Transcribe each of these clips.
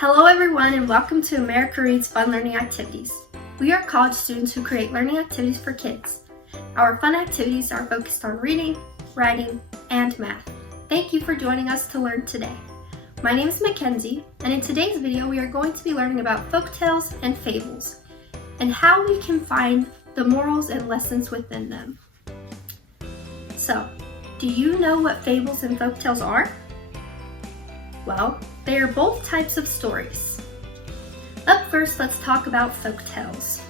Hello everyone and welcome to America Reads Fun Learning Activities. We are college students who create learning activities for kids. Our fun activities are focused on reading, writing, and math. Thank you for joining us to learn today. My name is Mackenzie, and in today's video we are going to be learning about folktales and fables and how we can find the morals and lessons within them. So, do you know what fables and folktales are? Well, they are both types of stories. Up first, let's talk about folktales.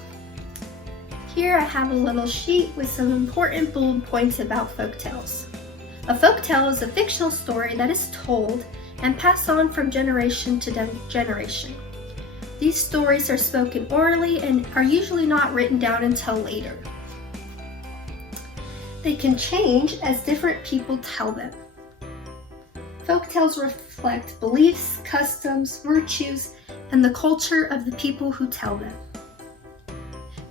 Here I have a little sheet with some important bullet points about folktales. A folktale is a fictional story that is told and passed on from generation to generation. These stories are spoken orally and are usually not written down until later. They can change as different people tell them. Folktales reflect beliefs, customs, virtues, and the culture of the people who tell them.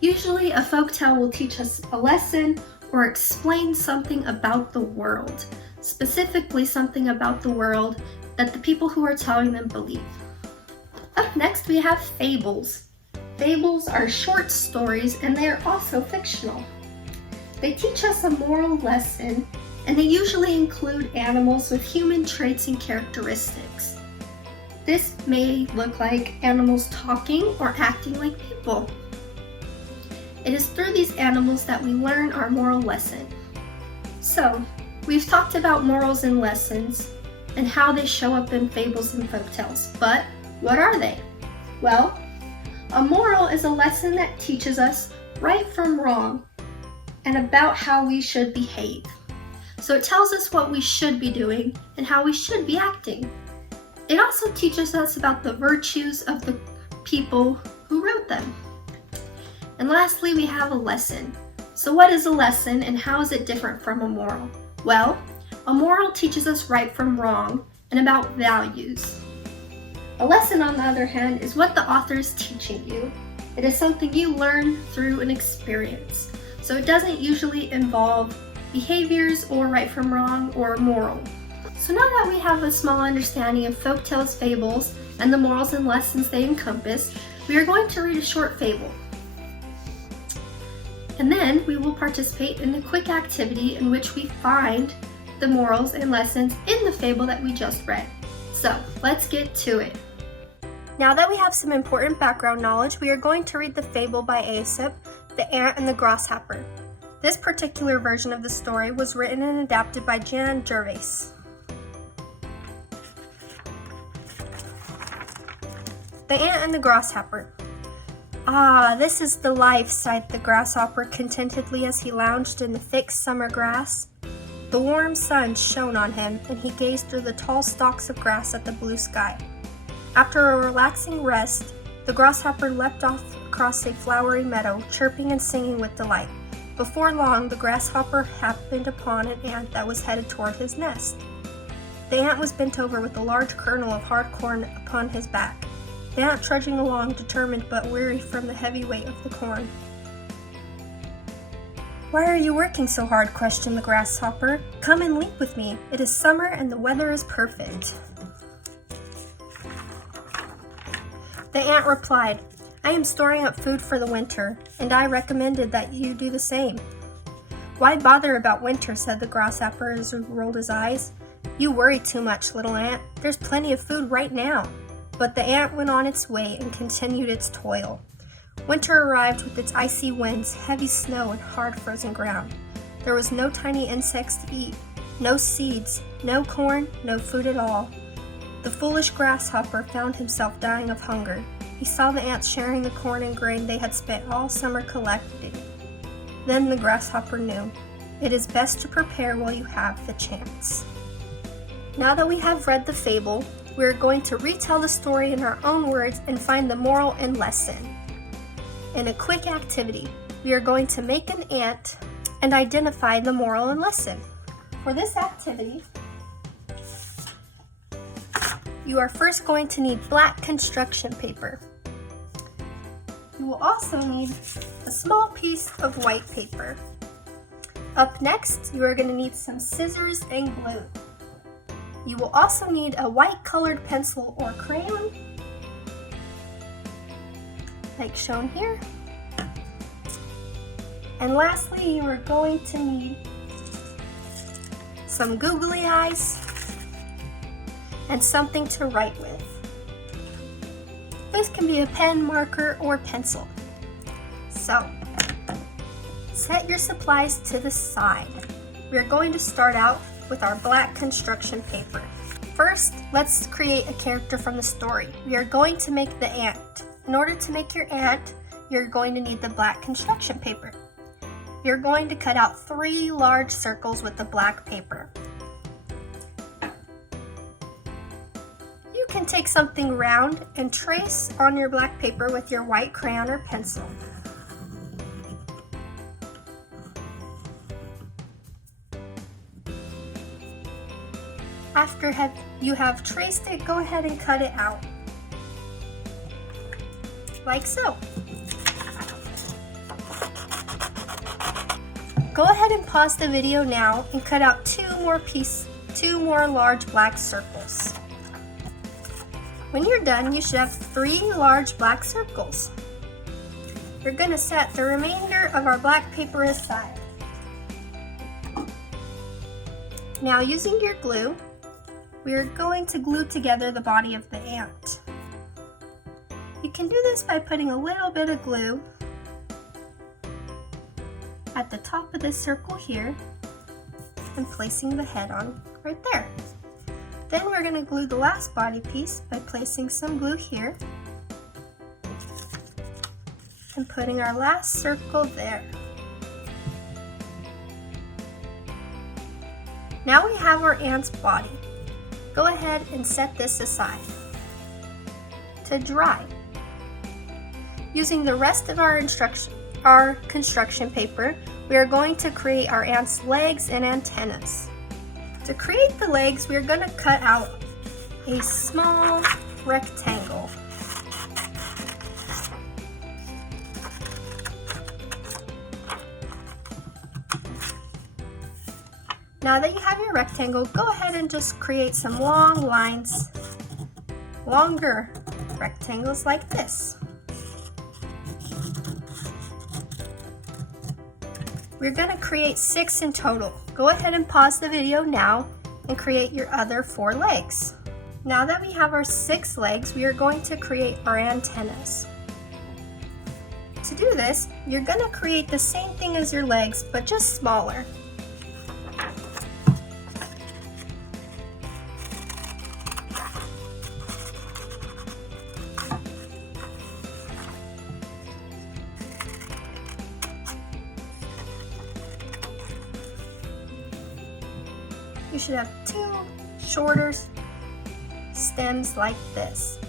Usually, a folktale will teach us a lesson or explain something about the world, specifically something about the world that the people who are telling them believe. Up next, we have fables. Fables are short stories and they are also fictional. They teach us a moral lesson, and they usually include animals with human traits and characteristics. This may look like animals talking or acting like people. It is through these animals that we learn our moral lesson. So, we've talked about morals and lessons and how they show up in fables and folktales, but what are they? Well, a moral is a lesson that teaches us right from wrong and about how we should behave. So it tells us what we should be doing and how we should be acting. It also teaches us about the virtues of the people who wrote them. And lastly, we have a lesson. So what is a lesson and how is it different from a moral? Well, a moral teaches us right from wrong and about values. A lesson, on the other hand, is what the author is teaching you. It is something you learn through an experience. So it doesn't usually involve behaviors or right from wrong or moral. So now that we have a small understanding of folktales, fables, and the morals and lessons they encompass, we are going to read a short fable. And then we will participate in a quick activity in which we find the morals and lessons in the fable that we just read. So let's get to it. Now that we have some important background knowledge, we are going to read the fable by Aesop, The Ant and the Grasshopper. This particular version of the story was written and adapted by Jan Gervais. The Ant and the Grasshopper. "Ah, this is the life," sighed the grasshopper contentedly as he lounged in the thick summer grass. The warm sun shone on him, and he gazed through the tall stalks of grass at the blue sky. After a relaxing rest, the grasshopper leapt off across a flowery meadow, chirping and singing with delight. Before long, the grasshopper happened upon an ant that was headed toward his nest. The ant was bent over with a large kernel of hard corn upon his back. The ant trudging along, determined but weary from the heavy weight of the corn. "Why are you working so hard?" questioned the grasshopper. "Come and leap with me. It is summer and the weather is perfect." The ant replied, "I am storing up food for the winter, and I recommended that you do the same." "Why bother about winter?" said the grasshopper as he rolled his eyes. "You worry too much, little ant. There's plenty of food right now." But the ant went on its way and continued its toil. Winter arrived with its icy winds, heavy snow, and hard frozen ground. There was no tiny insects to eat, no seeds, no corn, no food at all. The foolish grasshopper found himself dying of hunger. He saw the ants sharing the corn and grain they had spent all summer collecting. Then the grasshopper knew, it is best to prepare while you have the chance. Now that we have read the fable, we are going to retell the story in our own words and find the moral and lesson. In a quick activity, we are going to make an ant and identify the moral and lesson. For this activity, you are first going to need black construction paper. You will also need a small piece of white paper. Up next, you are going to need some scissors and glue. You will also need a white colored pencil or crayon like shown here. And lastly, you are going to need some googly eyes and something to write with. This can be a pen, marker, or pencil. So, set your supplies to the side. We are going to start out with our black construction paper. First, let's create a character from the story. We are going to make the ant. In order to make your ant, you're going to need the black construction paper. You're going to cut out 3 large circles with the black paper. You can take something round and trace on your black paper with your white crayon or pencil. After you have traced it, go ahead and cut it out, like so. Go ahead and pause the video now and cut out 2 more large black circles. When you're done, you should have 3 large black circles. We're going to set the remainder of our black paper aside. Now, using your glue, we are going to glue together the body of the ant. You can do this by putting a little bit of glue at the top of this circle here and placing the head on right there. Then we're going to glue the last body piece by placing some glue here and putting our last circle there. Now we have our ant's body. Go ahead and set this aside to dry. Using the rest of our construction paper, we are going to create our ant's legs and antennas. To create the legs, we are going to cut out a small rectangle. Now that you have your rectangle, go ahead and just create some long lines, longer rectangles like this. We're going to create 6 in total. Go ahead and pause the video now and create your other 4 legs. Now that we have our 6 legs, we are going to create our antennas. To do this, you're going to create the same thing as your legs, but just smaller. You should have 2 shorter stems like this.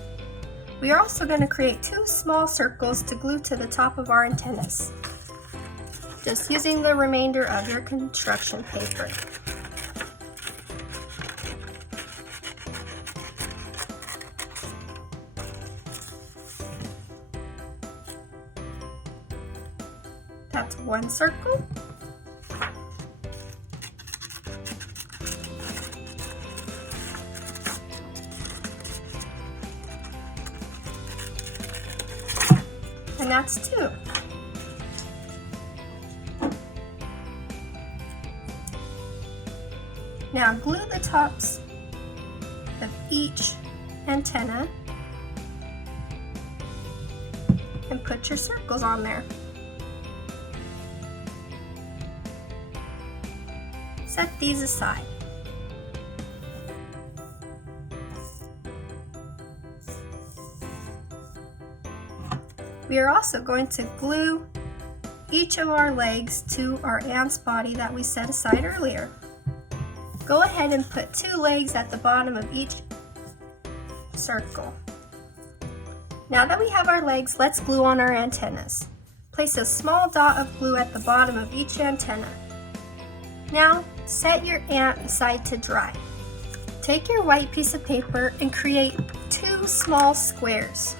We are also going to create 2 small circles to glue to the top of our antennas, just using the remainder of your construction paper. That's 1 circle. And that's 2. Now glue the tops of each antenna and put your circles on there. Set these aside. We are also going to glue each of our legs to our ant's body that we set aside earlier. Go ahead and put 2 legs at the bottom of each circle. Now that we have our legs, let's glue on our antennas. Place a small dot of glue at the bottom of each antenna. Now, set your ant aside to dry. Take your white piece of paper and create 2 small squares.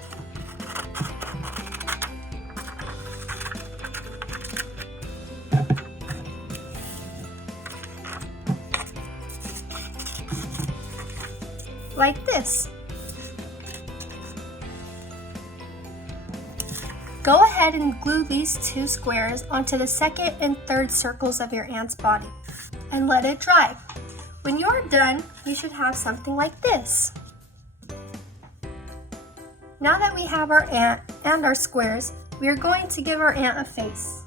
Like this. Go ahead and glue these 2 squares onto the second and third circles of your ant's body and let it dry. When you're done, you should have something like this. Now that we have our ant and our squares, we are going to give our ant a face.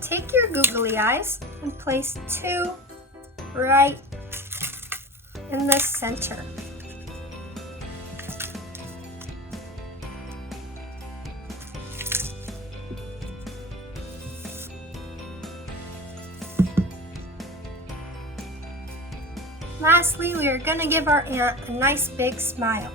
Take your googly eyes and place 2 right in the center. Lastly, we are going to give our ant a nice big smile.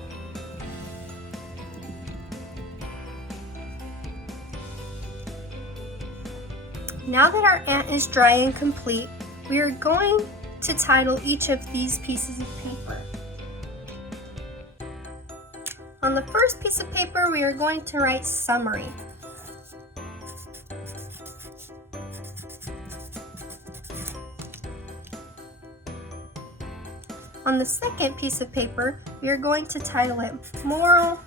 Now that our ant is dry and complete, we are going to title each of these pieces of paper. On the first piece of paper, we are going to write summary. On the second piece of paper, we are going to title it moral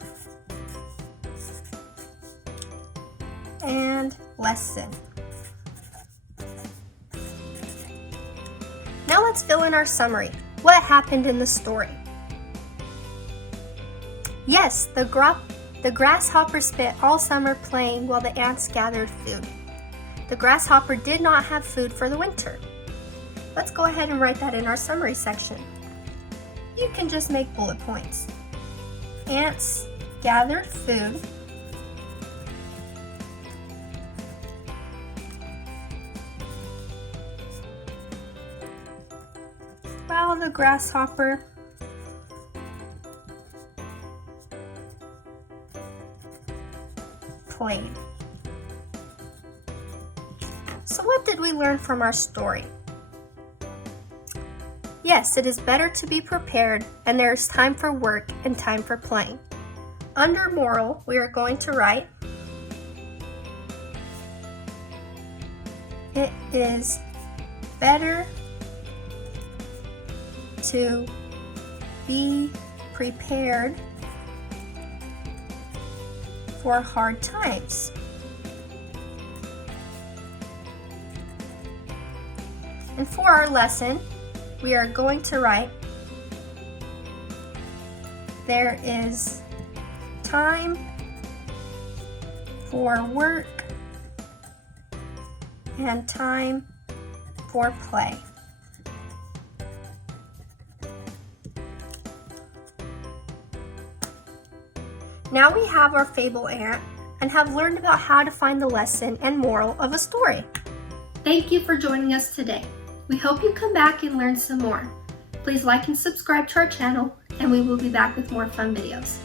and lesson. Now let's fill in our summary. What happened in the story? Yes, the grasshopper spent all summer playing while the ants gathered food. The grasshopper did not have food for the winter. Let's go ahead and write that in our summary section. You can just make bullet points. Ants gathered food while the grasshopper played. So what did we learn from our story? Yes, it is better to be prepared, and there is time for work and time for playing. Under moral, we are going to write, it is better to be prepared for hard times. And for our lesson, we are going to write, there is time for work and time for play. Now we have our fable ant and have learned about how to find the lesson and moral of a story. Thank you for joining us today. We hope you come back and learn some more. Please like and subscribe to our channel, and we will be back with more fun videos.